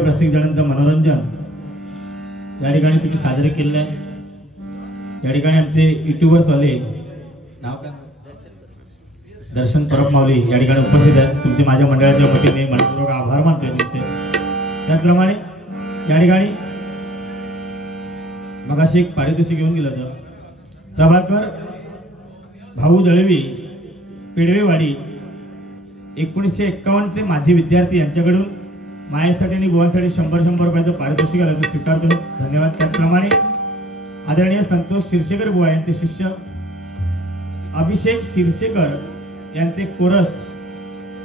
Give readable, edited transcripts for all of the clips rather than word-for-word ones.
मायबाप रसिक जणांचं मनोरंजन या ठिकाणी तुम्ही साजरे केले आहे। या ठिकाणी आमचे युट्यूबर्स वाले नाव काय दर्शन परब माऊली या ठिकाणी उपस्थित आहेत। तुमचे माझ्या मंडळाच्या वतीने मनपूर्वक आभार मानतो तुमचे। त्याचप्रमाणे या ठिकाणी मगाशी एक पारितोषिक घेऊन गेलं होतं। प्रभाकर भाऊ दळवी पेडवेवाडी 1951 चे माजी विद्यार्थी यांच्याकडून मायासाठी आणि बुवांसाठी 100 रुपयाचं पारितोषिक आलं, ते स्वीकारतो, धन्यवाद। त्याचप्रमाणे आदरणीय संतोष शिरसेकर बुवा यांचे शिष्य अभिषेक शिरसेकर यांचे कोरस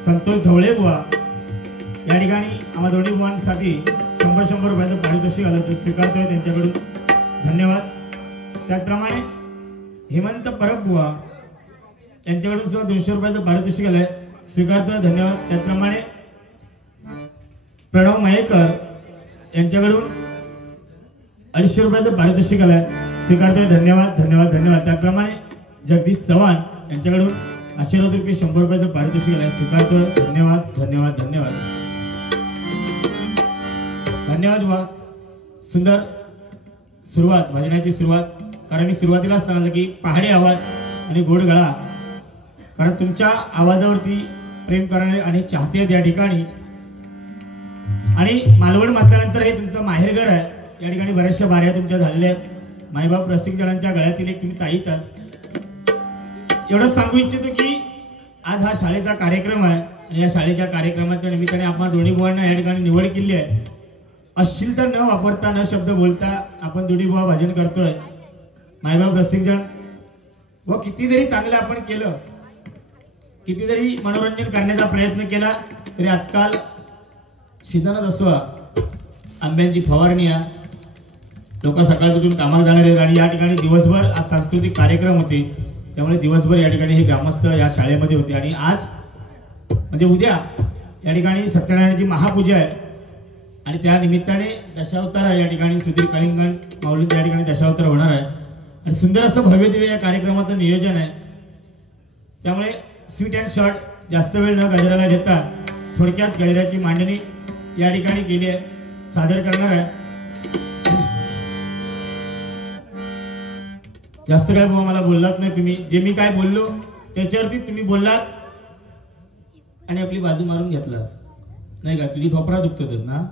संतोष ढवळे बुवा या ठिकाणी आम्हा दोन्ही बुवांसाठी 100 रुपयाचं पारितोषिक आलं, ते स्वीकारतोय, त्यांच्याकडून धन्यवाद। त्याचप्रमाणे हेमंत परब बुवा यांच्याकडून सुद्धा 200 रुपयाचं पारितोषिक आलंय, स्वीकारतोय, धन्यवाद। त्याचप्रमाणे प्रणव मयेकर यांच्याकडून 250 रुपयाचं पारितोषिक आलंय, स्वीकारतोय, धन्यवाद धन्यवाद धन्यवाद। त्याचप्रमाणे जगदीश चव्हाण यांच्याकडून आशीर्वाद रुपये 100 रुपयाचं पारितोषिक आलंय, स्वीकारतोय, धन्यवाद धन्यवाद धन्यवाद धन्यवाद। वा सुंदर सुरुवात, भजनाची सुरुवात, कारण मी सुरुवातीलाच सांगितलं की पहाडी आवाज आणि गोड गळा, कारण तुमच्या आवाजावरती प्रेम करणारे अनेक चाहते आहेत या ठिकाणी। आणि मालवण म्हटल्यानंतर हे तुमचं माहेरघर आहे, या ठिकाणी बऱ्याचशा बाऱ्या तुमच्या झालेल्या आहेत। मायबाप रसिक जणांच्या गळ्यातील एक तुम्ही ताईत आहात। एवढंच सांगू इच्छितो की आज हा शाळेचा कार्यक्रम आहे आणि या शाळेच्या कार्यक्रमाच्या निमित्ताने आपण दोन्ही बुवांना या ठिकाणी निवड केली आहे। अश्लीलता न वापरता न शब्द बोलता आपण दोन्ही बुवा भजन करतोय। मायबाप रसिक जण व किती जरी चांगलं आपण केलं, किती जरी मनोरंजन करण्याचा प्रयत्न केला तरी आजकाल सीजनच असो, आंब्यांची फवारणी आहे, लोक सकाळी उठून कामाला जाणार आहेत आणि या ठिकाणी दिवसभर आज सांस्कृतिक कार्यक्रम होते, त्यामुळे दिवसभर या ठिकाणी हे ग्रामस्थ या शाळेमध्ये होते। आणि आज म्हणजे उद्या या ठिकाणी सत्यनारायणाची महापूजा आहे आणि त्या निमित्ताने दशावतार या ठिकाणी सुधीर कलिंगण माऊली त्या ठिकाणी दशावतार होणार आहे आणि सुंदर असं भव्य दिव्य या कार्यक्रमाचं नियोजन आहे। त्यामुळे स्वीट अँड शॉर्ट जास्त वेळ न गजराला देता थोडक्यात गजराची मांडणी या ठिकाणी केली आहे, सादर करणार आहे। जास्त काय बुवा मला बोललात नाही तुम्ही, जे मी काय बोललो त्याच्यावरती तुम्ही बोललात आणि आपली बाजू मारून घेतला नाही का। तुझी ठोपरा दुखतात ना,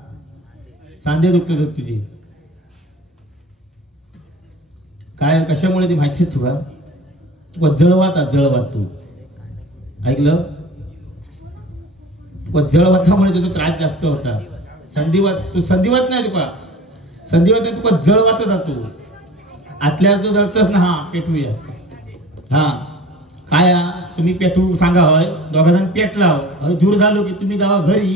सांधे दुखतात तुझी, काय कशामुळे ती माहिती तुला जळवात तू ऐकलं, जळवातामुळे तुझा त्रास जास्त होता। संधिवात, तू संधिवात नाही तुका, संधिवात नाही तुका जळवात जातो आतल्या जो जळतस ना, हा पेटूया, हा काय तुम्ही पेटू सांगा, होय दोघा जण पेटला हो, दूर झालो की तुम्ही जावा घरी,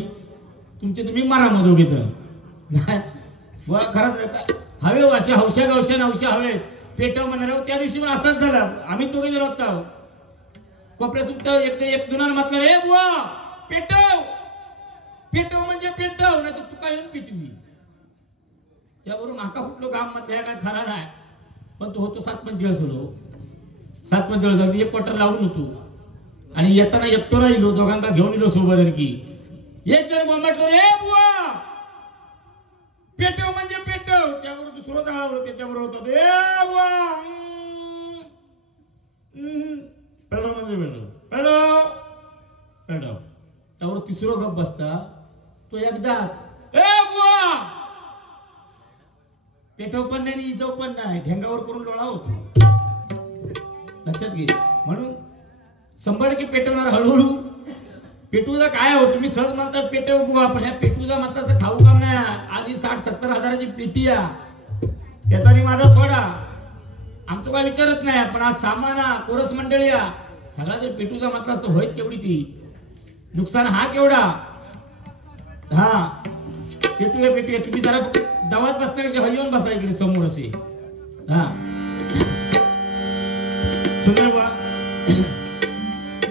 तुमचे तुम्ही मारा मग दोघे जण नाही व खरंच हवे असे हौशा गावशा हौशा हवे पेटव म्हणणार। त्या दिवशी पण असंच झालं, आम्ही दोघे जण होता कोपऱ्या सुट्टा एक जुना म्हटलं रे बुवा पेटव पेटव म्हणजे पेटव, नाही तर तुका येऊन पेटवी, त्याबरोबर नाका फुटलो गाम मधल्या काय खरा नाही, पण तो होतो 745 होलो, 745 अगदी एक क्वार्टर लावून होतो आणि येताना एकटो राहिलो, दोघांना घेऊन येलो सोबत की एक जण म्हटलं रे बुवा पेटव म्हणजे पेटव, त्याबरोबर दुसरं जाळवलं त्याच्याबरोबर होतं ए बुवा पेटव म्हणजे पेटव पेटव पेटव, त्यावर तिसरं गप बसता तो एकदाच ए बुवा पेटव पण नाही इजव पण नाही, ढेंगावर करून लोळा होतो, लक्षात घे। म्हणून 100% पेटवणार, हळूहळू पेटूचा काय हो, तुम्ही सहज म्हणतात पेटव बुवा, पण ह्या पेटूचा म्हटलं खाऊ काम नाही, आधी 60-70 हजाराची पेटी आहे, त्याचा मी माझा सोडा, आमचं काय विचारत नाही, पण आज सामाना कोरस मंडळी सगळा जर पेटूचा म्हटला तर होईत केवढी ती, नुकसान हा केवढा, हा पेटूया तुम्ही जरा दवात बसण्यापेक्षा हा येऊन बसा इकडे समोर असे, हा सुंदर बुवा,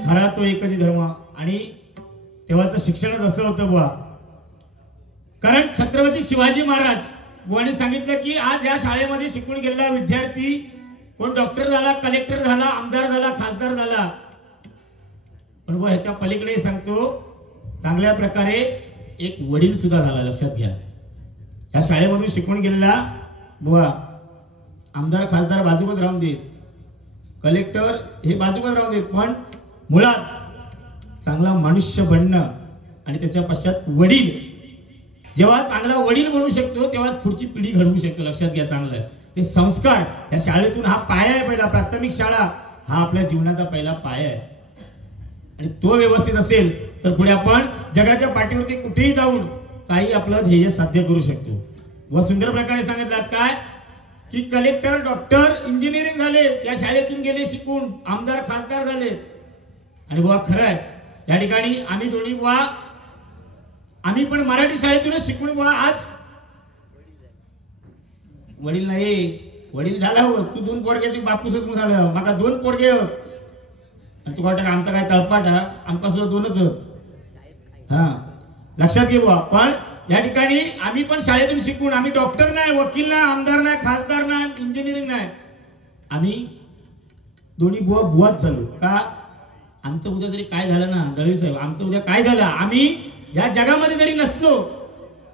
खरा तो एकच धर्म। आणि तेव्हाचं शिक्षणच असं होतं बुवा, कारण छत्रपती शिवाजी महाराज बुवाने सांगितलं की आज या शाळेमध्ये शिकून गेलेला विद्यार्थी कोण डॉक्टर झाला, कलेक्टर झाला, आमदार झाला, खासदार झाला, पण बुवा ह्याच्या पलीकडे सांगतो चांगल्या प्रकारे एक वडील सुद्धा झाला, लक्षात घ्या। ह्या शाळेमधून शिकून गेलेला बुवा आमदार खासदार बाजूबत राहून देत, कलेक्टर हे बाजूबत राहून देत, पण मुळात चांगला मनुष्य बनणं आणि त्याच्या पश्चात वडील, जेव्हा चांगला वडील बनू शकतो तेव्हा पुढची पिढी घडवू शकतो. लक्षात घ्या चांगलं, ते संस्कार या शाळेतून हा पाया आहे. पहिला प्राथमिक शाळा हा आपल्या जीवनाचा पहिला पाया आहे आणि तो व्यवस्थित असेल तर पुढे आपण जगाच्या पाठीवरती कुठेही जाऊन काही आपलं ध्येय साध्य करू शकतो. व सुंदर प्रकारे सांगितलं काय की कलेक्टर, डॉक्टर, इंजिनिअरिंग झाले, या शाळेतून गेले शिकून, आमदार खासदार झाले. आणि बुवा खरं आहे या ठिकाणी आम्ही दोन्ही बुवा आम्ही पण मराठी शाळेतूनच शिकून बुवा आज वडील नाही, वडील झाला हो, तू 2 पोरग्याची बापूसच झालं, माका 2 पोरगे आणि तू वाटत आमचा काय तळपाट हा, आमका सुद्धा 2च हा. लक्षात घे बुवा. पण या ठिकाणी आम्ही पण शाळेतून शिकून आम्ही डॉक्टर नाही, वकील नाही, आमदार नाही, खासदार नाही, इंजिनिअरिंग नाही, आम्ही दोन्ही बुवा बुवाच झालो. का आमचं उद्या जरी काय झालं ना दळवी साहेब, आमचं उद्या काय झालं, आम्ही या जगामध्ये जरी नसलो,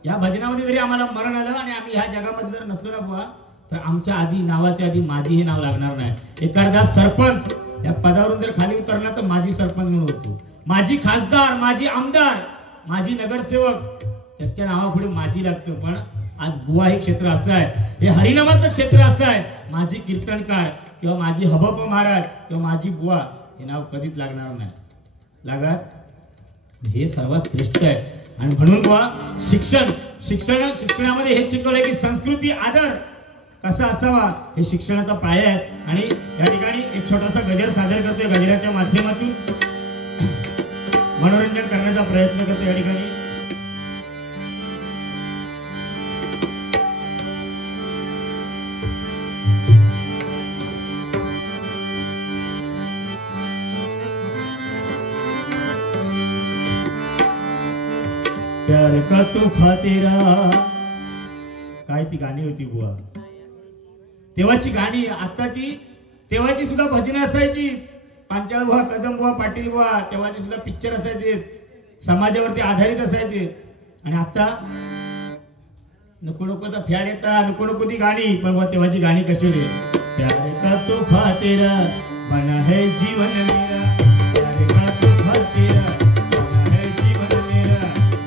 या भजनामध्ये जरी आम्हाला मरण आलं आणि आम्ही ह्या जगामध्ये जर नसलो ना बुवा, तर आमच्या आधी नावाच्या आधी माझी हे नाव लागणार नाही. एखादा सरपंच या पदावरून जर खाली उतरला तर माझी सरपंच म्हणून होतो, माझी खासदार, माझी आमदार, माझी नगरसेवक, त्याच्या नावापुढे माझी लागतं. पण आज बुवा हे क्षेत्र असं आहे, हे हरिनामाचं क्षेत्र असं आहे, माझी कीर्तनकार किंवा माझी हबप महाराज किंवा माझी बुवा हे नाव कधीच लागणार नाही. लागत हे सर्वात श्रेष्ठ आहे. आणि म्हणून बुवा शिक्षणामध्ये हे शिकवलंय की संस्कृती, आदर कसा असावा हे शिक्षणाचा पाया आहे. आणि या ठिकाणी एक छोटासा गजर सादर करतोय, गजराच्या माध्यमातून मनोरंजन करण्याचा प्रयत्न करतोय. या ठिकाणी प्यार का तो खातेरा, काय ती गाणी होती बुवा, तेव्हाची गाणी. आता ती तेव्हाची सुद्धा भजनं असायची, पांचाळ बुवा, कदम बुवा, पाटील बुवा, तेव्हाचे सुद्धा पिक्चर असायचे, समाजावरती आधारित असायचे. आणि आता नको नकोचा फॅड येता, नको नको ती गाणी, पण बुवा तेव्हाची गाणी कशी होती. प्यार का तो खातेरा बना है जीवन मेरा, प्यार का तो खातेरा बना है जीवन मेरा,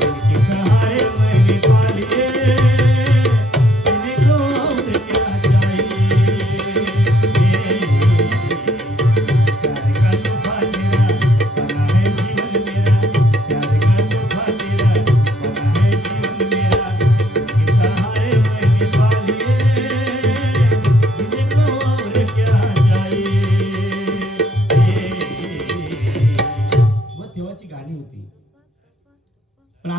इनके सहारे मैंने पालिए, इनको और क्या चाहिए. प्यार का तो खातेरा बना है जीवन मेरा, प्यार का तो खातेरा बना है जीवन मेरा, इनके सहारे मैंने पालिए, इनको और क्या चाहिए. तेव्हाची गाणी होती. पण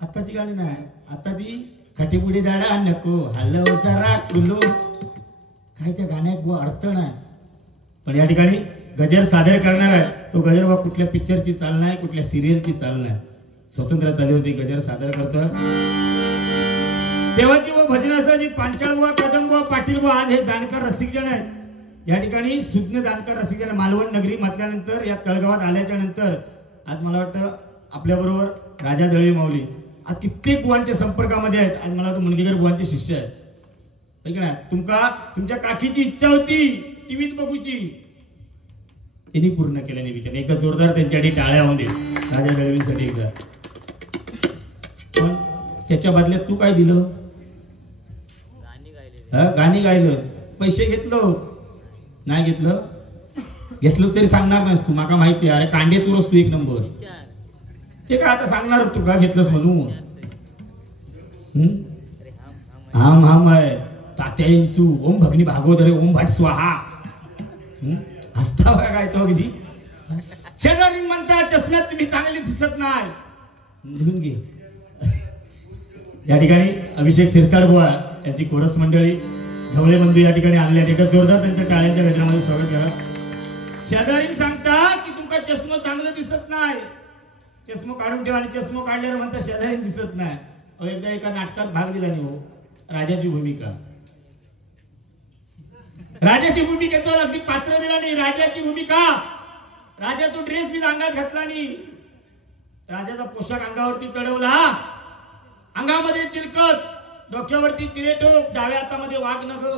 आताची गाणी नाही. आता ती खटेपुढे दाडा नको हलव जरा कुलो, काय त्या गाण्यात बुवा अर्थ नाही. पण या ठिकाणी गजर सादर करणार आहे तो गजर बुवा कुठल्या पिक्चरची चाल नाही, कुठल्या सिरियलची चाल नाही, स्वतंत्र चालीवरती गजर सादर करतोय. तेव्हाची बुवा भजन असायची, पांचाळ बुवा, कदम बुवा, पाटील बुवा. आज हे जाणकार रसिकजण आहेत. या ठिकाणी सुज्ञ जाणकार रसिकजण मालवण नगरी म्हटल्यानंतर, या तळगावात आल्याच्या नंतर आज मला वाटतं आपल्याबरोबर राजा दळवी माऊली आज कित्येक बुवांच्या संपर्कामध्ये आहेत. आज मला वाटतं मुनगेकर बुवांचे शिष्य आहेत. ठीक आहे ना. तुमच्या काकीची इच्छा होती टीव्हीत बघूची, त्यांनी पूर्ण केल्याने विचार. एकदा जोरदार त्यांच्यासाठी टाळ्या होऊन दे राजा दळवींसाठी एकदा. पण त्याच्या बदल्यात तू काय दिलं? गाणी गायलं, पैसे घेतलं नाही घेतलं? घेतलं तरी सांगणार नाहीस तू, माका माहिती आहे. अरे कांडे चुरस तू एक नंबर. ते काय आता सांगणार तू का घेतलंस म्हणून. हाम हाम आहे तात्या इंचू, ओम भगनी भागवत, ओम भट स्वाहा. हसता बघा काय तो अगदी. शेजारी म्हणतात चष्म्यात तुम्ही चांगली दिसत नाही, घेऊन घे. या ठिकाणी अभिषेक सिरसाड बुवा यांची कोरस मंडळी, ढवळे बंधू या ठिकाणी आलेले आहेत. एका जोरदार त्यांच्या टाळ्यांच्या गजरामध्ये स्वागत करा. शेजारी सांगता की तुमका चष्मा चांगलं दिसत नाही, चष्मा काढून ठेवा. आणि चष्मा काढल्यावर म्हणता शेजारी दिसत नाही. एकदा एका नाटकात भाग दिला नाही हो, राजाची भूमिका. राजाची भूमिकेचं अगदी पात्र दिला नाही, राजाची भूमिका. राजा तो ड्रेस बी अंगात घातला नाही, राजाचा पोशाख अंगावरती चढवला, अंगात अंगामध्ये चिलकत, डोक्यावरती चिरेटोप, डाव्या हातामध्ये वाघ नका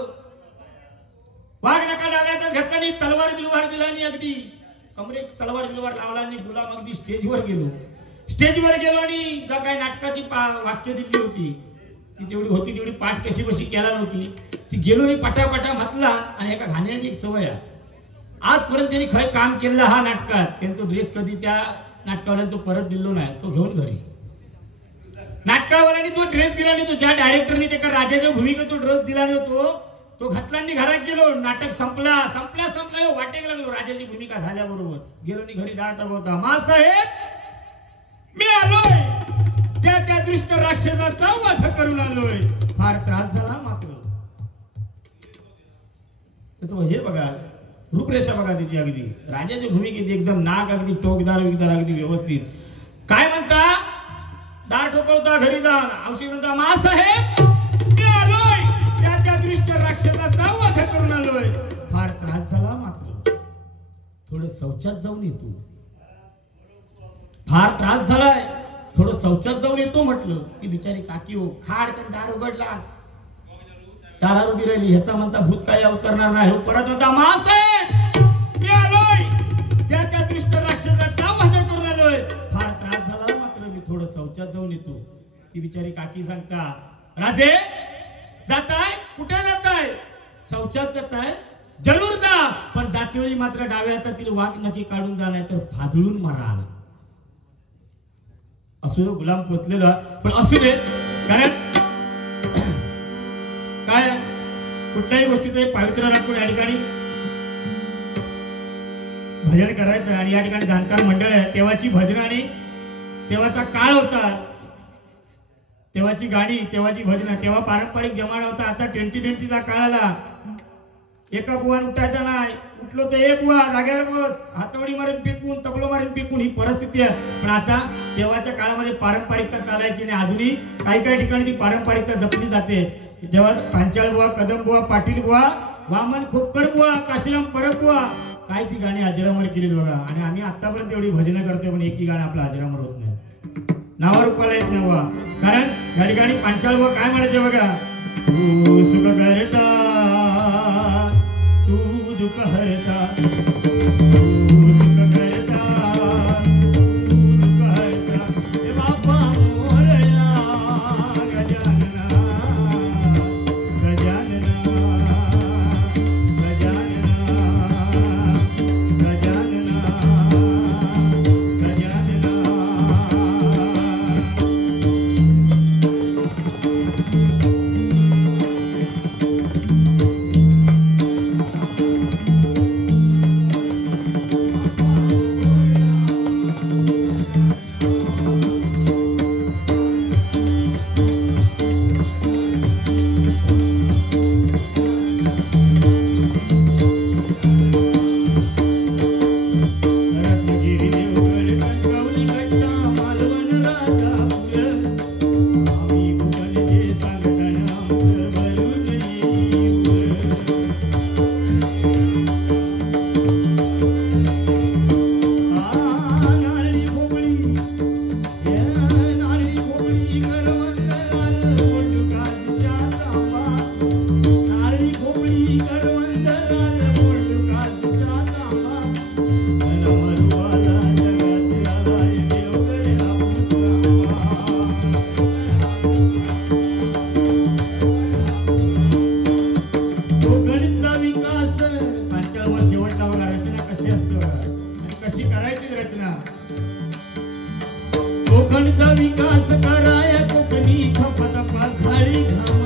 डाव्या हातात घातल्याने तलवार बिलवार दिलानी, अगदी कमरेत तलवार बिलवार लावलानी गुलाम अगदी स्टेजवर गेलो आणि जा काय नाटकाची वाक्य दिली होती ती तेवढी होती तेवढी पाठ कशी बशी केला नव्हती ती गेलो आणि पटापटा म्हटला. आणि एका घाण्याची एक सवय आहे, आजपर्यंत त्यांनी खरं काम केलं हा नाटकात, त्यांचा ड्रेस कधी त्या नाटकावाल्यांचं परत दिलो नाही, तो घेऊन घरी. नाटकावाल्यांनी जो ड्रेस दिला नाही, तो ज्या डायरेक्टरने त्या राजाच्या भूमिकेचा ड्रेस दिला नाही, तो घातला आणि घरात गेलो. नाटक संपला वाटेक लागलो, राजाची भूमिका झाल्याबरोबर गेलो आणि घरी दार टाकवता, मासाहेब मी आलोय, त्या दुष्ट राक्षसाचा वध करून आलोय, फार त्रास झाला मात्र. त्याचं हे बघा, रूपरेषा बघा त्याची, अगदी राजाच्या भूमिकेत एकदम नाक अगदी टोकदार अगदी व्यवस्थित. काय म्हणता, दार ठोकवता, घरी जा, औषध म्हणता, मासाहेब मी आलोय, त्या दृष्ट राक्षसाचा वध करून आलोय, फार त्रास झाला मात्र, थोडं शौचात जाऊन येतो, फार त्रास झालाय, थोडं शौचात जाऊन येतो म्हटलं. ती बिचारी काकी हो खाडकन दार उघडला, दारावर उभी राहिली. ह्याचा म्हणता भूत काय अवतरणार नाही, हो परत म्हणता, मासाहेब मी आलोय, त्या दृष्ट राक्षसाचा वध करून आलोय, फार त्रास झाला मात्र, मी थोडं शौचात जाऊन येतो. ती बिचारी काकी सांगता, राजे जाताय, कुठे जाताय, शौचात जाताय, जरूर जा, पण जातेवेळी मात्र डाव्या हातातील वाघ नक्की काढून जा, नाही तर फादळून मारा आला. असू गुलाम पोचलेला, पण असू दे, कारण काय कुठल्याही गोष्टीचं पावित्र्य राखून या ठिकाणी भजन करायचं. आणि या ठिकाणी जाणकार मंडळ आहे, तेव्हाची भजन आणि तेव्हाचा काळ होता, तेव्हाची गाणी, तेव्हाची भजन, तेव्हा पारंपरिक जमाना होता. आता 2020चा काळ आला, एका बुवान उठायचा नाही, उठलो तर एक बुवा जाग्यावर बस, हातवडी मारून पिकून, तबलो मारून पिकून, ही परिस्थिती आहे. पण आता तेव्हाच्या काळामध्ये पारंपरिकता चालायची आणि अजूनही काही ठिकाणी ती पारंपरिकता जपली जाते. तेव्हा पांचाळ बुवा, कदम बुवा, पाटील बुवा, वामन खोपकर बुवा, काशीराम परब बुवा, काय ती गाणी अजरामर केली बघा. आणि आम्ही आतापर्यंत एवढी भजनं करतोय, पण एकही गाणं आपलं अजरामर होत नाही, नावावर रुपाला येत नाही बुवा. कारण या ठिकाणी पांचाळ बुवा काय म्हणायचे बघा, तू सुख करता, तू दुःख हरता, तू सुख करता, तू दुःख हरता, हे बापा मोरया गजानना, गजानना, गजानना, गजानना, गजानना. कोकणचा विकास कराया कोकणी थपथपा घाळी घाम,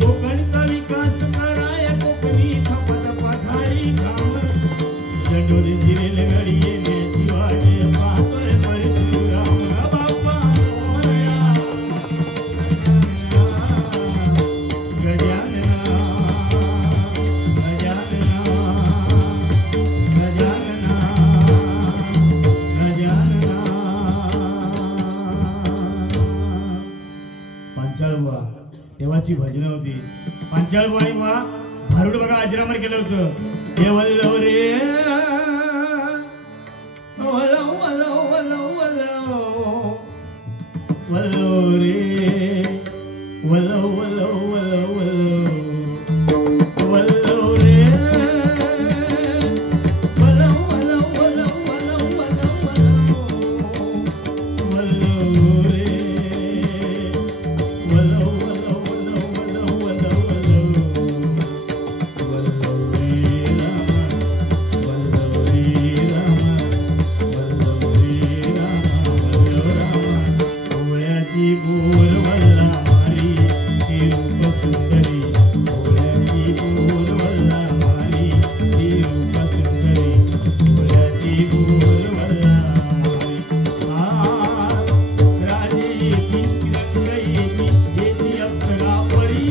कोकणचा विकास कराया कोकणी थपथपा घाळी घाम, दंडोरी जिरेल गडी येण्याची वाटे पाहतोय परशुराम बाप्पा मोरया गजानना, गजानना, गजानना, गजानना. पांचाळ बुवा तेव्हाची भजनं होती. पांचाळ बुवा आणि बुवा भारुड बघा अजरामर केलं होतं. हे वल्लव रे वल्लव वल्लव वल्लव वल्लव वल्लव रे बोल वल्ला मारी ही रूप सुंदरी बोलती बोल वल्ला मारी ही रूप सुंदरी बोलती बोल वल्ला मारी राजे की रंगई येती अप्सरा परी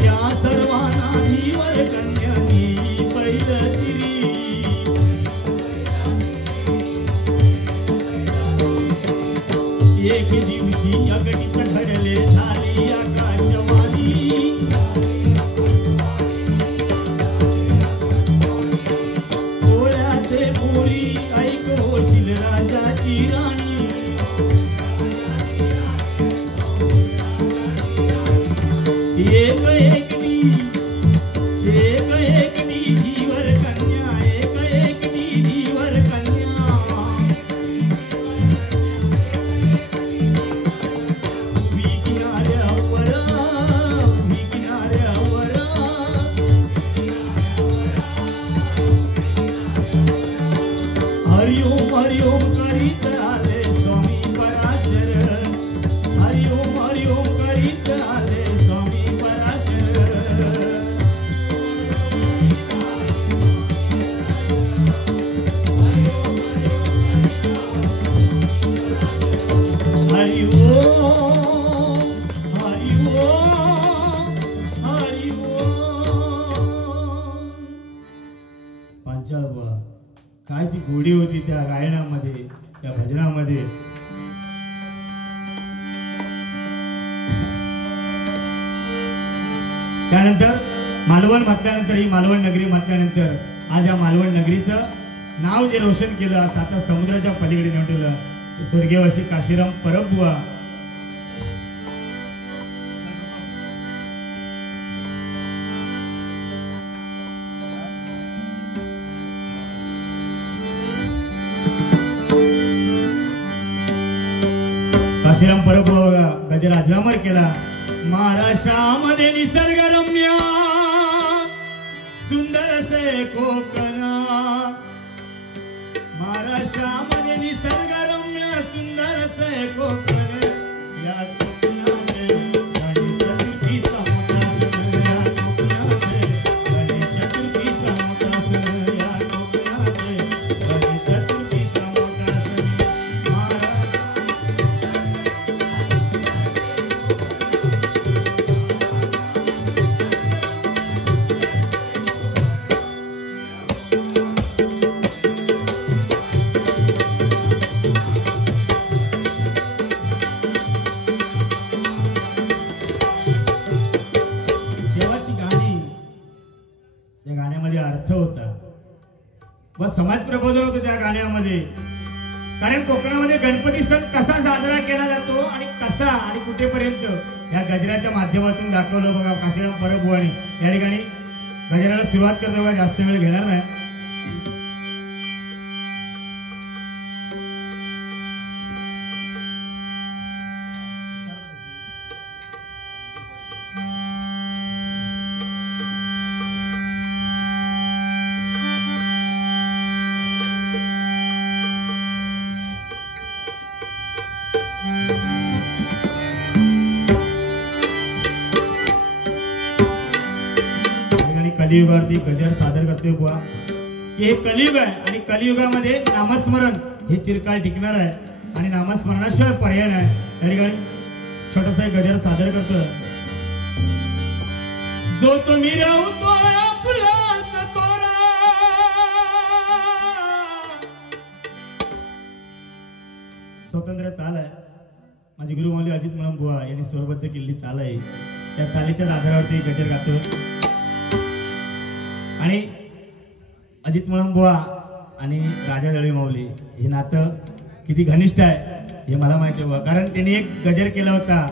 त्या सर्वांना धीवर कन्यानी पैलतिरी एक दिवशी अगणित घडले झाली आकाशवाणी डोळ्याचे पुरी ऐक होशील राजाची राणी एक एकटी धीवर कन्या एक एकटी धीवर कन्या उभी किनाऱ्यावर हरिओम हरिओम करीत आले स्वामी पराशर हरिओम हरिओम करीत आले स्वामी पराशर हरिओम हरिओम हरिओम पांचाळ बुवा काय ती गोडी होती त्या गायनामध्ये त्या भजनामध्ये त्यानंतर मालवण म्हटल्यानंतर ही मालवण नगरी म्हटल्यानंतर आज या मालवण नगरीचं नाव जे रोशन केलं आज आता समुद्राच्या पलीकडे नेऊन ठेवलं ते स्वर्गीयवासी काशीराम परब बुवा काशीराम परब बुवा बघा गजर अजरामर केला महाराष्ट्रामध्ये निसर्गरम्य सुंदर से कोकणा महाराष्ट्रामध्ये निसर्गरम्य सुंदर से कोकण या कोकणामध्ये गणेश चतुर्थीचा मोठा सण या कोकणामध्ये गणेश चतुर्थीचा मोठा सण या कोकणामध्ये गणेश चतुर्थीचा मोठा सण अर्थ होता व समाज प्रबोधन होतं त्या गाण्यामध्ये कारण कोकणामध्ये गणपती सण कसा साजरा केला जातो आणि कसा आणि कुठेपर्यंत या गजराच्या माध्यमातून दाखवलं बघा काशीराम परब बुवानी या ठिकाणी गजराला सुरुवात करतो बघा जास्त वेळ घेणार नाही कलियुगावरती गजर सादर करतोय बुवा की हे कलियुग आहे आणि कलियुगामध्ये नामस्मरण हे चिरकाल टिकणार आहे आणि नामस्मरणाशिवाय पर्याय नाही त्या ठिकाणी छोटासा गजर सादर करतोय जो तो मिरवतोय फुलाचा तोरा स्वतंत्र चाल आहे माझे गुरुमाऊली अजित मलम बुवा यांनी स्वरबद्ध केलेली चाल आहे त्या चालीच्याच आधारावरती गजर गातो आणि अजित मलम बुवा आणि राजा दळवी माऊली हे नातं किती घनिष्ठ आहे हे मला माहिती आहे कारण त्यांनी एक गजर केला होता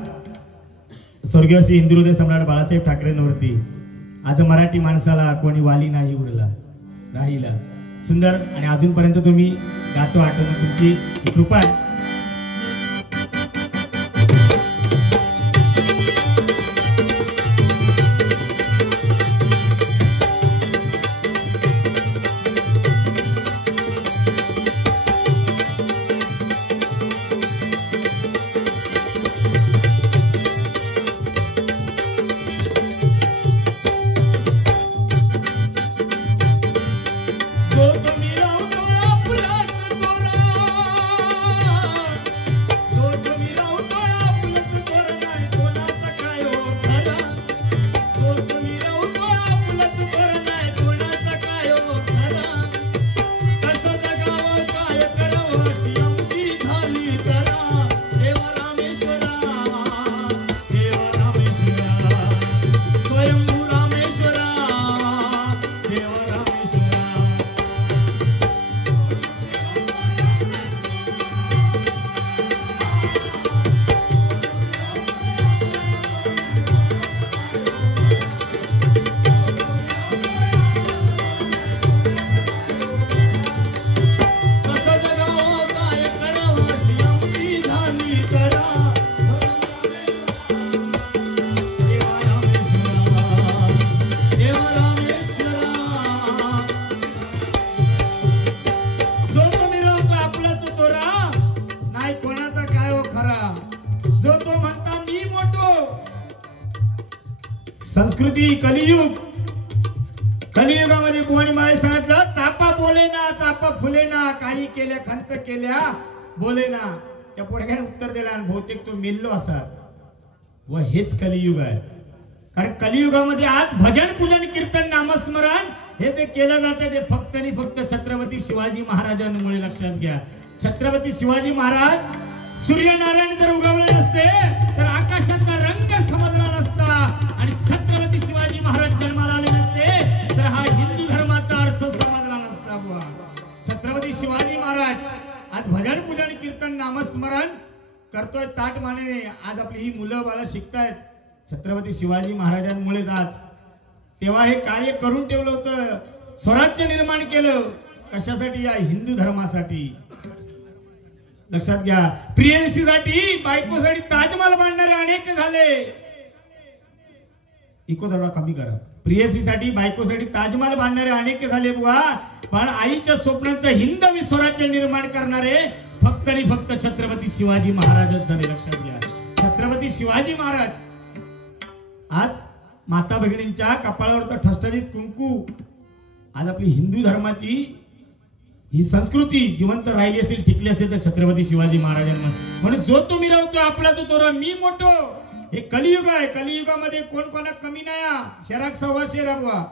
स्वर्गीय हिंदुहृदय सम्राट बाळासाहेब ठाकरेंवरती आज मराठी माणसाला कोणी वाली नाही उरला राहिला सुंदर आणि अजूनपर्यंत तुम्ही गातो आठवणं तुमची कृपा आहे संस्कृती कलियुग. कलियुगामध्ये बुवानी माई सांगितलं, चापा बोले ना, चापा फुले ना, काही केल्या खंत केल्या बोले ना. त्या पोरग्याने उत्तर दिलं आणि बहुतेक तो मेल्लो असा. व हेच कलियुग आहे. कारण कलियुगामध्ये आज भजन पूजन कीर्तन नामस्मरण हे जे केलं जातं ते फक्त आणि फक्त छत्रपती शिवाजी महाराजांमुळे. लक्षात घ्या, छत्रपती शिवाजी महाराज सूर्यनारायण जर उगवले नसते तर आकाशाचा रंग समजला नसता आणि छत्रपती शिवाजी महाराज जन्माला आले नसते तर हा हिंदू धर्माचा अर्थ समजला नसता. बुवा छत्रपती शिवाजी महाराज आज भजन पूजन कीर्तन नामस्मरण करतोय ताट मानेने. आज आपली ही मुलं बाळा शिकतायत छत्रपती शिवाजी महाराजांमुळेच. आज तेव्हा हे कार्य करून ठेवलं होतं, स्वराज्य निर्माण केलं. कशासाठी? या हिंदू धर्मासाठी. लक्षात घ्या, प्रियंशी साठी बायकोसाठी ताजमहल बांधणारे अनेक झाले. इको दरवा कमी करा. प्रियसीसाठी बायकोसाठी ताजमहल बांधणारे अनेक झाले बुवा, पण आईच्या स्वप्नांचं हिंदवी स्वराज्य निर्माण करणारे फक्त आणि फक्त छत्रपती शिवाजी महाराजच झाले. लक्षात घ्या, छत्रपती शिवाजी महाराज आज माता भगिनींच्या कपाळावरचा ठसठसीत कुंकू, आज आपली हिंदू धर्माची ही संस्कृती जिवंत राहिली असेल, टिकली असेल तर छत्रपती शिवाजी महाराजांना. म्हणून जो तुम्ही राहतो आपला तो तोरा मी मोठो. हे कलियुग आहे. कलियुगामध्ये कोण कोणा कमी नाही. शहरात सव्वा शेरा बुवा,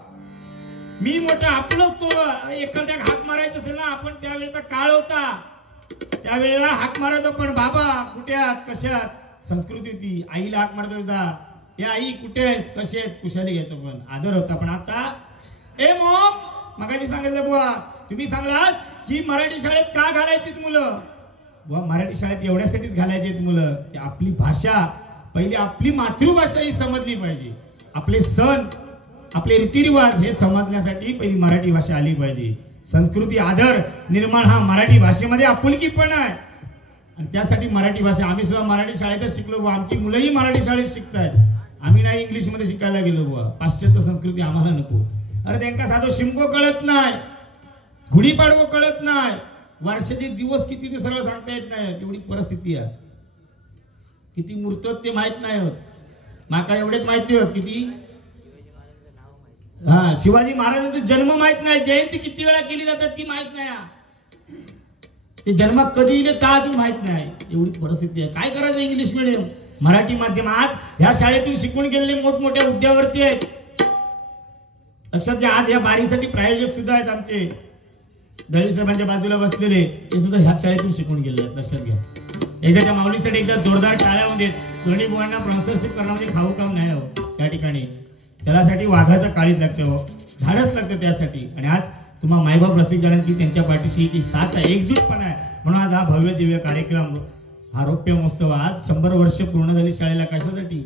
मी मोठा आपलंच तोर. एखाद्या हाक मारायचं असेल ना, आपण त्यावेळेचा काळ होता, त्यावेळेला हाक मारायचो. पण बाबा कुठे आहात, कशात, संस्कृती होती. आईला हाक मारत होता, हे आई कुठे आहेस, कसे आहेत, कुशाली घ्यायचो. पण आदर होता. पण आता ए मॉम, मगाशी सांगितलं बुवा, तुम्ही सांगलास की मराठी शाळेत का घालायचीत मुलं. बुवा मराठी शाळेत एवढ्यासाठीच घालायचीत मुलं की आपली भाषा, पहिली आपली मातृभाषा ही समजली पाहिजे. आपले सण, आपले रीतिरिवाज हे समजण्यासाठी पहिली मराठी भाषा आली पाहिजे. संस्कृती आदर निर्माण हा मराठी भाषेमध्ये आपुलकीपणा आहे. आणि त्यासाठी मराठी भाषा, आम्ही सुद्धा मराठी शाळेतच शिकलो बुवा. आमची मुलंही मराठी शाळेत शिकतायत. आम्ही नाही इंग्लिश मध्ये शिकायला गेलो बुवा. पाश्चात्य संस्कृती आम्हाला नको. अरे त्यांना साधं शिमगो कळत नाही, गुढीपाडवो कळत नाही, वर्षाचे दिवस किती ते सरळ सांगता येत नाही. एवढी परिस्थिती आहे. किती मूर्त ते माहित नाही होत. माका एवढेच माहिती होत किती. हा, शिवाजी महाराजांचा जन्म माहित नाही, जयंती किती वेळा केली जातात ती माहित नाही. ते जन्म कधी येईल का अजून माहित नाही. एवढी परिस्थिती आहे. काय करायचं इंग्लिश मिडियम, मराठी माध्यम. आज ह्या शाळेतून शिकून गेलेले मोठमोठ्या उद्यावरती आहेत. लक्षात घ्या, आज या बारीसाठी प्रायोजक सुद्धा आहेत आमचे दळवी साहेबांच्या बाजूला बसलेले, ते सुद्धा ह्या शाळेतून शिकून गेले आहेत. लक्षात घ्या. एकदा त्या माऊलीसाठी एकदा जोरदार टाळ्या होऊन देत. दोन्ही बुवांना स्पॉन्सरशिप करणं म्हणजे खाऊ काम नाही हो त्या ठिकाणी. त्यासाठी वाघाचं काळीच लागतं हो, झाडच लागतं त्यासाठी. आणि आज तुम्हा मायबाप रसिकदारांची त्यांच्या पाठीशी ही साथ आहे, एकजूटपणा आहे. म्हणून आज हा भव्य दिव्य कार्यक्रम, हा रौप्य महोत्सव, आज 100 वर्ष पूर्ण झाली शाळेला. कशासाठी?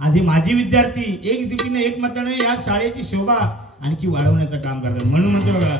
आज हे माझी विद्यार्थी एकजुटीने एकमताने या शाळेची शोभा आणखी वाढवण्याचं काम करतात. म्हणून म्हणतो बघा,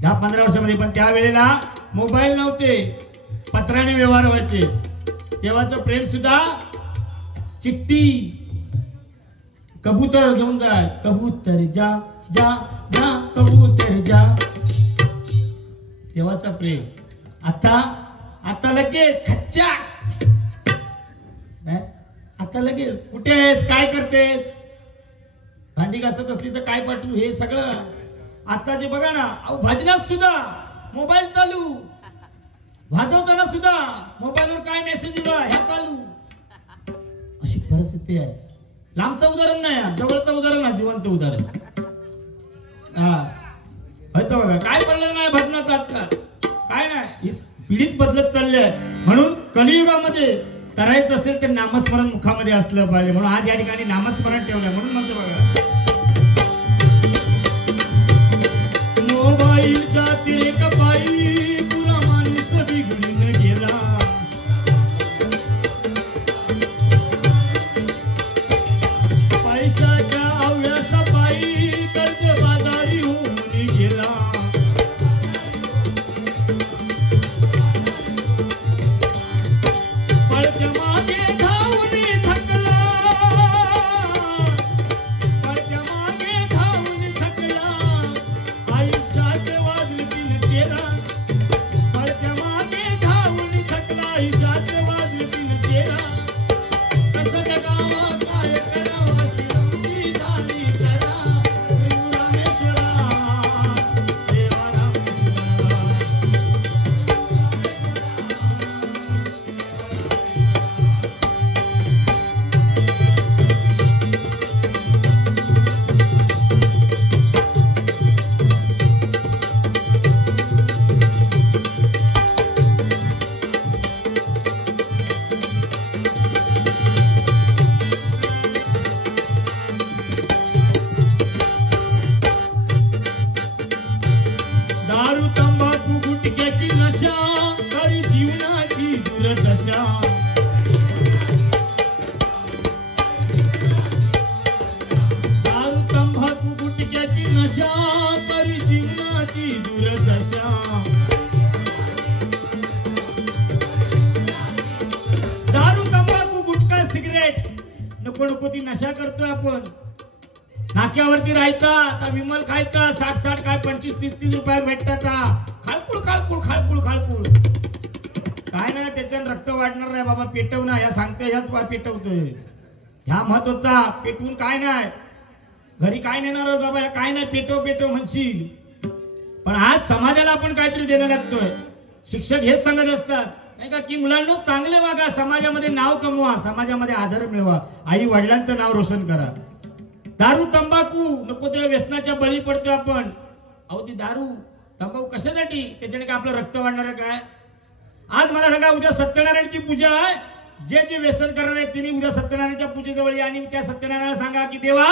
ह्या 15 वर्षामध्ये. पण त्यावेळेला मोबाईल नव्हते, पत्राने व्यवहार व्हायचे. तेव्हाचं प्रेम सुद्धा चिठ्ठी, कबूतर घेऊन जाय, कबूतर जा जा जा कबूतर जा. तेव्हाचा प्रेम. आता आता लगेच खच्चा, आता लगेच कुठे आहेस, काय करतेस, भांडी घासत असली तर काय पाठवू, हे सगळं. आता जे बघा ना, अहो भजनात सुद्धा मोबाईल चालू, वाजवताना सुद्धा मोबाईलवर काय मेसेज ह्या चालू, अशी परिस्थिती आहे. लांबचं उदाहरण नाही, जवळचं उदाहरण आहे, जिवंत उदाहरण. हा होतं बघा, काय पडलं नाही भजनाचं आजकाल, काय नाही, पिढीच बदलत चालली आहे. म्हणून कलियुगामध्ये करायचं असेल तर नामस्मरण मुखामध्ये असलं पाहिजे. म्हणून आज या ठिकाणी नामस्मरण ठेवलंय. म्हणून म्हणतो बघा, मोबाईलच्या तिरेक पायी पुरा माणूस बिघडून गेला, पैशाच्या अव्यासा पायी कर्ज बाजारी होऊन गेला, पळत्या मागे धावून थकला, पळत्या मागे धावून थकला, आयुष्यात वाजतील तेरा, पळत्या मागे धावून थकला, आयुष्यात वाजतील तेरा, कसं जगावा काय करावा शिरंगी झाली करा, रामेश्वरा देवा रामेश्वरा. दारू तंबाखू गुटख्याची नशा करी जीवनाची दुर्दशा, दारू तंबाखू गुटख्याची नशा करी जीवनाची दुर्दशा, दारू तंबाखू गुटखा सिगरेट नको नको ती नशा करतोय आपण. नाक्यावरती राहायचा का विमल खायचा, 60 काय 25-30 रुपयात भेटतात का, खाळकुळ खाळकुळ खाळकुळ खाळकुळ, काय नाही त्याच्यानं रक्त वाढणार नाही बाबा, पेटव ना, या सांगते ह्याच पेटवतोय, ह्या महत्वाचा, पेटवून काय नाही, घरी काय नेणार बाबा, काय नाही, पेटव पेटव म्हणशील. पण आज समाजाला आपण काहीतरी देणं लागतोय. शिक्षक हेच सांगत असतात नाही का, की मुलांनो चांगले वागा, समाजामध्ये नाव कमवा, समाजामध्ये आदर मिळवा, आई वडिलांचं नाव रोशन करा. दारू तंबाखू नको त्या व्यसनाच्या बळी पडतोय आपण. अहो ती दारू तंबाखू कशासाठी, त्याच्याने काय आपलं रक्त वाढणार काय. आज मला सांगा, उद्या सत्यनारायणची पूजा आहे, जे जे व्यसन करणार आहे तिने उद्या सत्यनारायणच्या पूजेजवळ या आणि त्या सत्यनारायणाला सांगा की देवा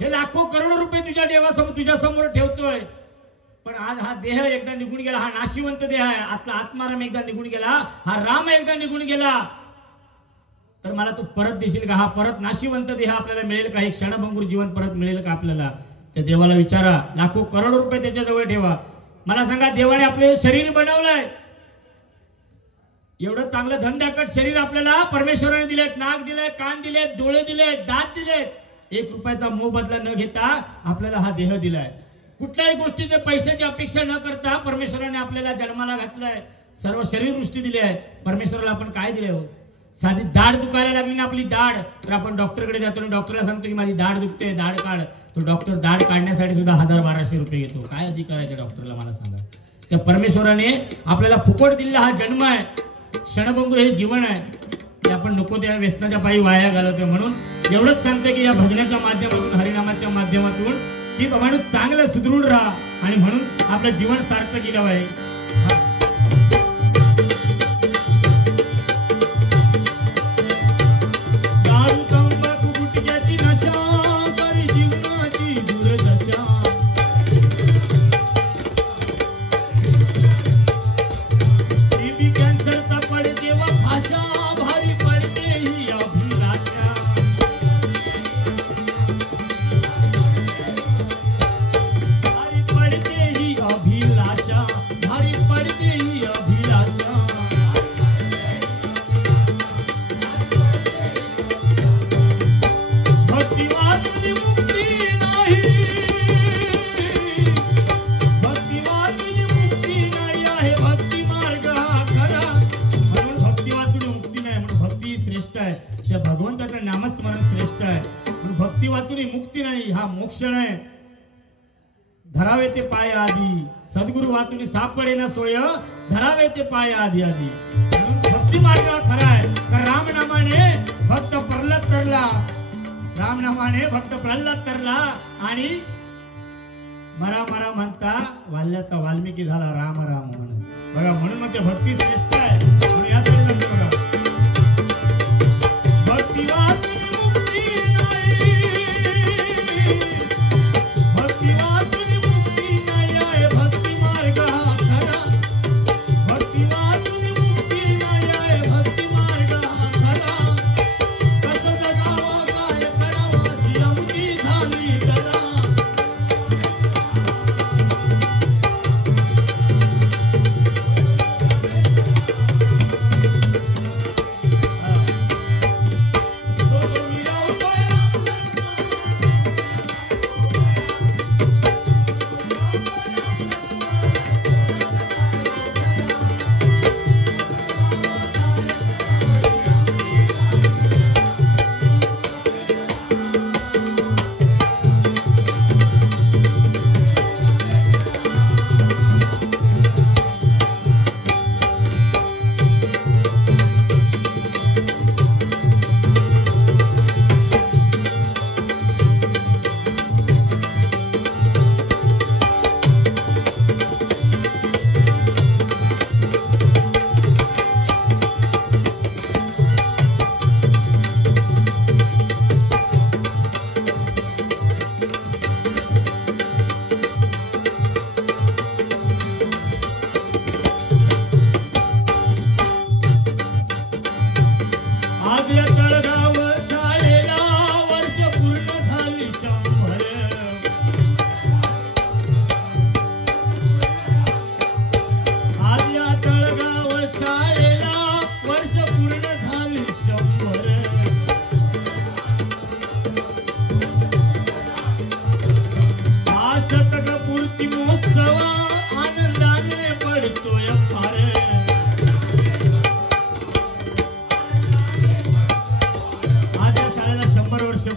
हे लाखो करोडो रुपये तुझ्या देवासमोर तुझ्या समोर ठेवतोय, पण आज हा देह एकदा निघून गेला, हा नाशिवंत देह आहे, आपला आत्माराम एकदा निघून गेला, हा राम एकदा निघून गेला, तर मला तू परत देशील का, हा परत नाशिवंत देह आपल्याला मिळेल का, एक क्षणभंगूर जीवन परत मिळेल का आपल्याला. त्या देवाला विचारा, लाखो करोडो रुपये त्याच्याजवळ ठेवा. मला सांगा, देवाने आपले शरीर बनवलंय, एवढं चांगलं धनदाकट शरीर आपल्याला परमेश्वराने दिलेत, नाक दिले, कान दिलेत, डोळे दिलेत, दात दिलेत, 1 रुपयाचा मोबदला न घेता आपल्याला हा देह दिलाय. कुठल्याही गोष्टीचे पैशाची अपेक्षा न करता परमेश्वराने आपल्याला जन्माला घातलाय, सर्व शरीरवृष्टी दिली आहे. परमेश्वराला आपण काय दिले हो, साधी दाढ दुखायला लागली ना आपली दाढ, तर आपण डॉक्टरकडे जातो आणि डॉक्टरला सांगतो की माझी दाढ दुखते, दाढ काढ. तो डॉक्टर दाढ काढण्यासाठी सुद्धा 1000-1200 रुपये घेतो. काय अधिकार आहे त्या डॉक्टरला, मला सांगा. त्या परमेश्वराने आपल्याला फुकट दिलेला हा जन्म आहे, क्षणभंगूर हे जीवन आहे, ते आपण नको त्या व्यसनाच्या पायी वाया घालवतोय. म्हणून एवढंच सांगते की या भजनाच्या माध्यमातून, हरिनामाच्या माध्यमातून की बाबा चांगलं सुदृढ राहा आणि म्हणून आपलं जीवन सार्थक केलं पाहिजे. भक्ती वाचून मुक्ती नाही, हा मोक्ष नाही. धरावे ते पाय आधी सद्गुरु वाचून सापडे ना सोय, धरावे ते पाय आधी आधी. भक्ती मार्ग खरा आहे. तर रामनामाने भक्त प्रल्हाद तरला, रामनामाने भक्त प्रल्हाद तरला आणि मरा मरा म्हणता वाल्याचा वाल्मिकी झाला राम राम म्हणून. बघा म्हणून म्हणते भक्ती श्रेष्ठ आहे. म्हणून या म्हणते बघा भक्ती वाचून मुक्ती नाही, भक्ती वाचून मुक्ती नाही आहे, भक्ती मार्ग हा खरा. भक्ती वाचून मुक्ती नाही आहे, भक्ती मार्ग हा खरा. कसं जगावा काय करावा अशी अवधी झाली जरा.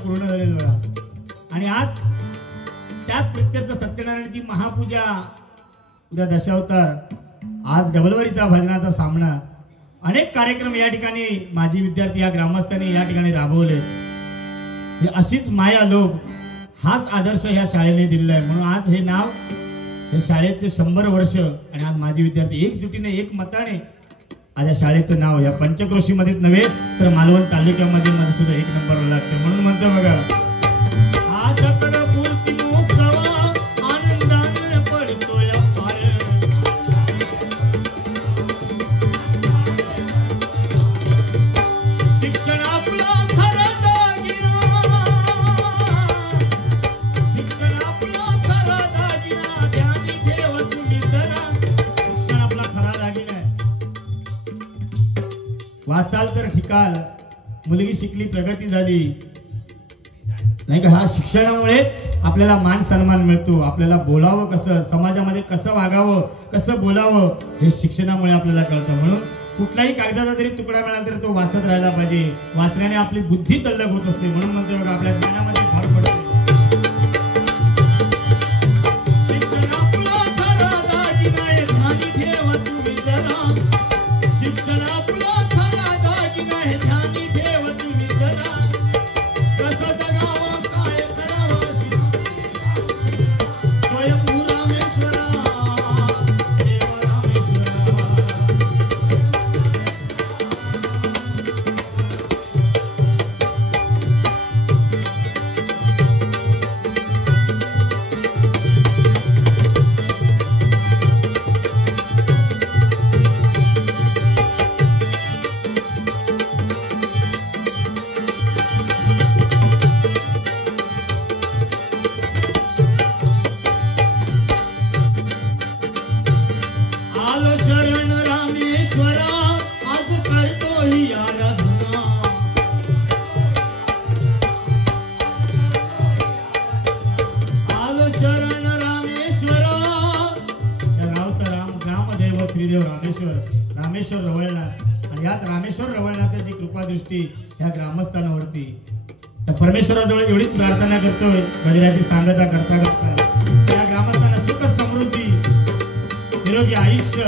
पूर्ण झालेलं बघा. आणि आज त्याच प्रत्यर्थ सत्यनारायणाची महापूजा, उद्या दशावतार, आज डबलवरीचा भजनाचा सामना, अनेक कार्यक्रम या ठिकाणी माजी विद्यार्थी या ग्रामस्थांनी या ठिकाणी राबवले. हे अशीच माया लोभ, हाच आदर्श ह्या शाळेने दिलेला आहे. म्हणून आज हे नाव, हे शाळेचे 100 वर्ष आणि आज माजी विद्यार्थी एकजुटीने एक मताने आज या शाळेचं नाव या पंचक्रोशीमध्येच नव्हे तर मालवण तालुक्यामध्ये सुद्धा 1 नंबरला लागते. म्हणून म्हणतो बघा हा शतक पूर्ती महोत्सव आनंदाने पडतोय पार. शिक्षण आपला खरा दागिना, शिक्षण आपला खरा दागिना, ध्यानी ठेव तुम्ही जरा. शिक्षण आपला खरा दागिना आहे. वाचाल तर ठिकाल, मुलगी शिकली प्रगती झाली नाही का. हा शिक्षणामुळेच आपल्याला मान सन्मान मिळतो. आपल्याला बोलावं कसं, समाजामध्ये कसं वागावं, कसं बोलावं, हे शिक्षणामुळे आपल्याला कळतं. म्हणून कुठलाही कागदाचा जरी तुकडा मिळाला तरी तो वाचत राहायला पाहिजे. वाचण्याने आपली बुद्धी तल्लख होत असते. म्हणून म्हणतो बघा आपल्या ज्ञानामध्ये भर पडते. शिक्षण आपला खरा दागिना आहे, ध्यानी ठेव तुम्ही जरा. शिक्षण आपला खरा दागिना आहे, ध्यानी ठेव तुम्ही जरा. कसं जगावं काय करावं स्वयंभू रामेश्वरा, देव रामेश्वरा. आलो शरण रामेश्वरा, आज करतो ही आराधना. आलो शरण रामेश्वरा. या गावचा ग्रामदैव त्रिदेव रामेश्वर, रामेश्वर रवळनाथ. आणि याच रामेश्वर रवळनाथाची कृपादृष्टी ह्या ग्रामस्थानावरती त्या परमेश्वराजवळ एवढीच प्रार्थना करतोय, गजराची सांगता करता करता या ग्रामस्थांना सुख समृद्धी निरोगी आयुष्य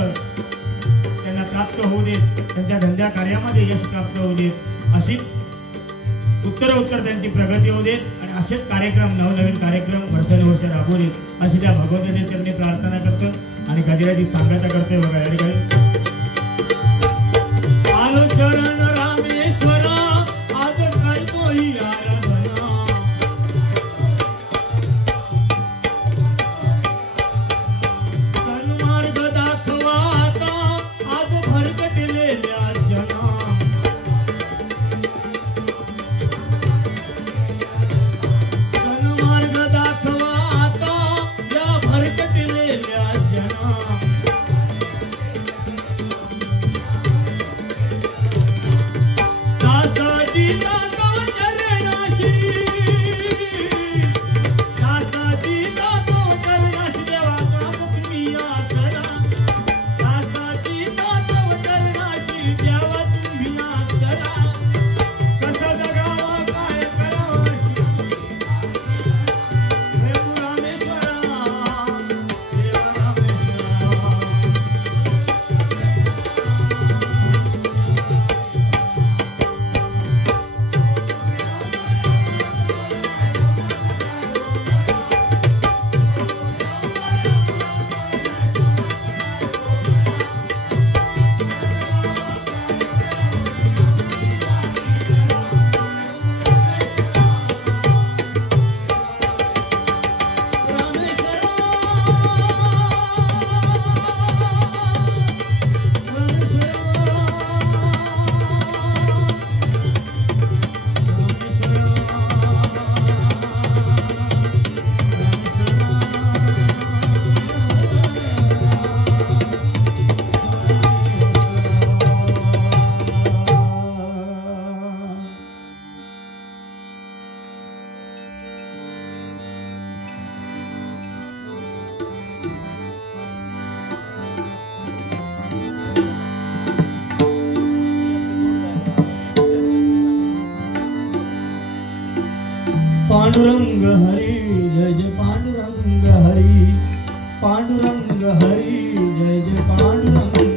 त्यांना प्राप्त होऊ देत, त्यांच्या धंद्या कार्यामध्ये यश प्राप्त होऊ देत, अशी उत्तर त्यांची प्रगती होऊ देत आणि असेच कार्यक्रम नवनवीन कार्यक्रम वर्षानुवर्ष राबवू देत अशी त्या भगवंताच्या चरणी प्रार्थना करतो आणि गजराची सांगता करतोय. बघा या ठिकाणी आलो शरण रामेश्वर आज काय तोही आराधना, सन्मार्ग दाखवा आता आज भरकटलेल्या जना, सन्मार्ग दाखवा आता या भरकटलेल्या जना, पांडुरंग हरी जय जय पांडुरंग हरी, पांडुरंग हरी जय जय पांडुरंग